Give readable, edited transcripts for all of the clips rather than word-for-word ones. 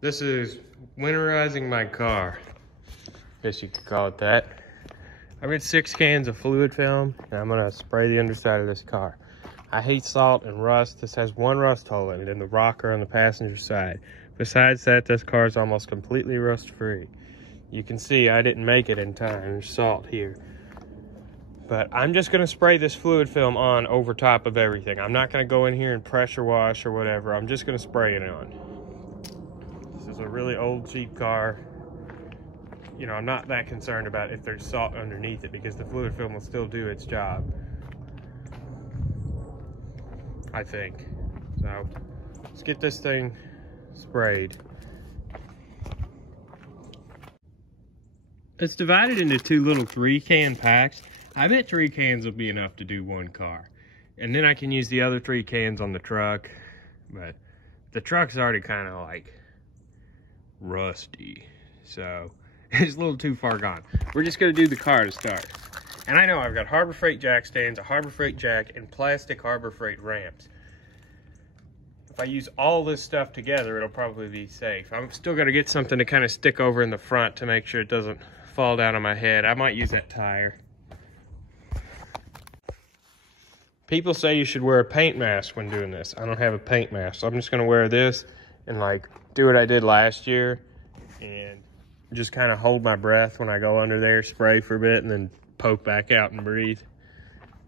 This is winterizing my car. Guess you could call it that. I've got 6 cans of fluid film, and I'm gonna spray the underside of this car. I hate salt and rust. This has 1 rust hole in it in the rocker on the passenger side. Besides that, this car is almost completely rust free. You can see I didn't make it in time. There's salt here. But I'm just gonna spray this fluid film on over top of everything. I'm not gonna go in here and pressure wash or whatever. I'm just gonna spray it on. This is a really old, cheap car. You know, I'm not that concerned about if there's salt underneath it because the fluid film will still do its job, I think. So let's get this thing sprayed. It's divided into 2 little 3-can packs. I bet 3 cans will be enough to do 1 car. And then I can use the other 3 cans on the truck. But the truck's already kind of like rusty. So it's a little too far gone. We're just gonna do the car to start. And I know I've got Harbor Freight jack stands, a Harbor Freight jack, and plastic Harbor Freight ramps. If I use all this stuff together, it'll probably be safe. I'm still gonna get something to kind of stick over in the front to make sure it doesn't fall down on my head. I might use that tire. People say you should wear a paint mask when doing this. I don't have a paint mask, so I'm just gonna wear this and like do what I did last year and just kind of hold my breath when I go under there, spray for a bit, and then poke back out and breathe.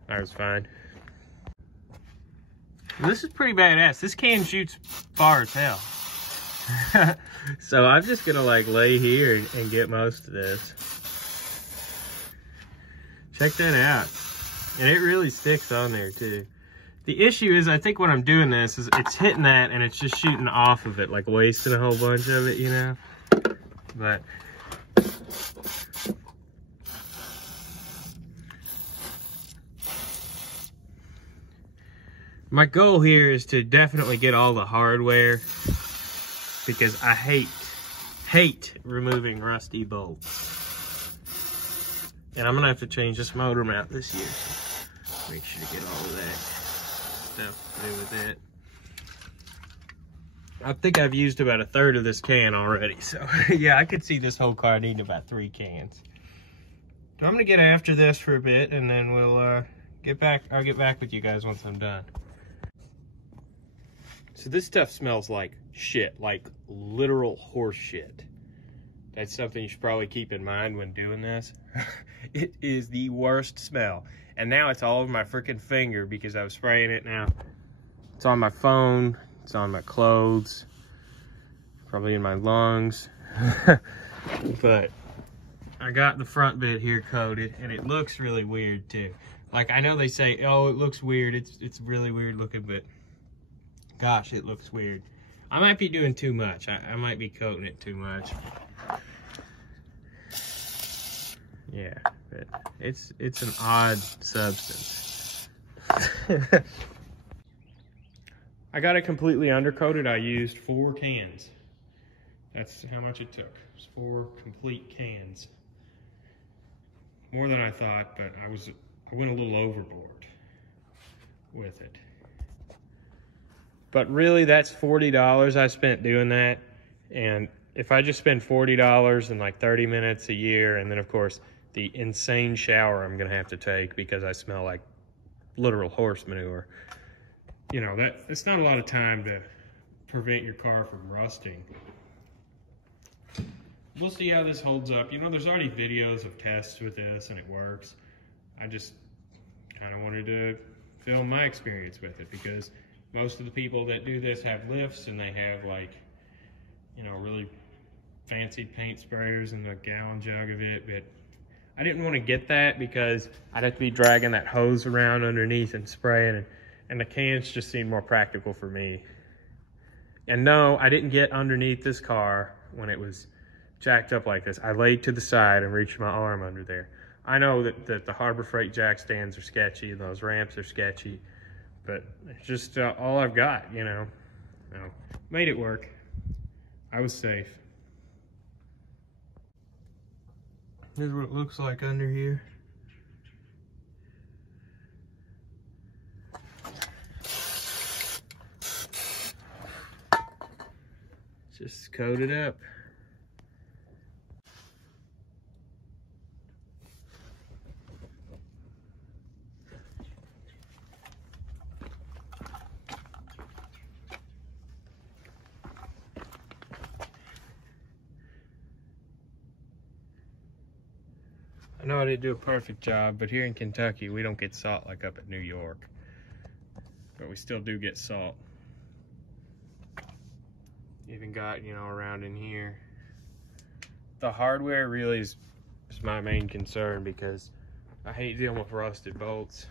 I was fine. This is pretty badass. This can shoots far as hell. So I'm just gonna like lay here and get most of this. Check that out. And it really sticks on there too. The issue is, I think when I'm doing this is it's hitting that and it's just shooting off of it, like wasting a whole bunch of it, you know? But my goal here is to definitely get all the hardware because I hate removing rusty bolts. And I'm gonna have to change this motor mount this year. So make sure to get all of that stuff to do with it. I think I've used about 1/3 of this can already. So yeah, I could see this whole car needing about 3 cans. So I'm gonna get after this for a bit and then we'll get back. I'll get back with you guys once I'm done. So this stuff smells like shit, like literal horse shit. That's something you should probably keep in mind when doing this. It is the worst smell. And now it's all over my freaking finger because I was spraying it now. It's on my phone, it's on my clothes, probably in my lungs. But I got the front bit here coated and it looks really weird too. Like I know they say, oh, it looks weird. It's really weird looking, but gosh, it looks weird. I might be doing too much. I might be coating it too much. Yeah, but it's an odd substance. I got it completely undercoated. I used 4 cans. That's how much it took. It was 4 complete cans. More than I thought, but I went a little overboard with it. But really, that's $40 I spent doing that. And if I just spend $40 in like 30 minutes a year, and then of course, the insane shower I'm gonna have to take because I smell like literal horse manure. You know, that's not a lot of time to prevent your car from rusting. We'll see how this holds up. You know, there's already videos of tests with this and it works. I just kind of wanted to film my experience with it because most of the people that do this have lifts and they have like, you know, really fancy paint sprayers and a gallon jug of it, but I didn't want to get that because I'd have to be dragging that hose around underneath and spraying, and the cans just seemed more practical for me. And no, I didn't get underneath this car when it was jacked up like this. I laid to the side and reached my arm under there. I know that the Harbor Freight jack stands are sketchy and those ramps are sketchy, but it's just all I've got, you know. So, made it work. I was safe. Here's what it looks like under here. Just coat it up. I know I didn't do a perfect job, but here in Kentucky, we don't get salt like up at New York. But we still do get salt. Even got, you know, around in here. The hardware really is my main concern because I hate dealing with rusted bolts.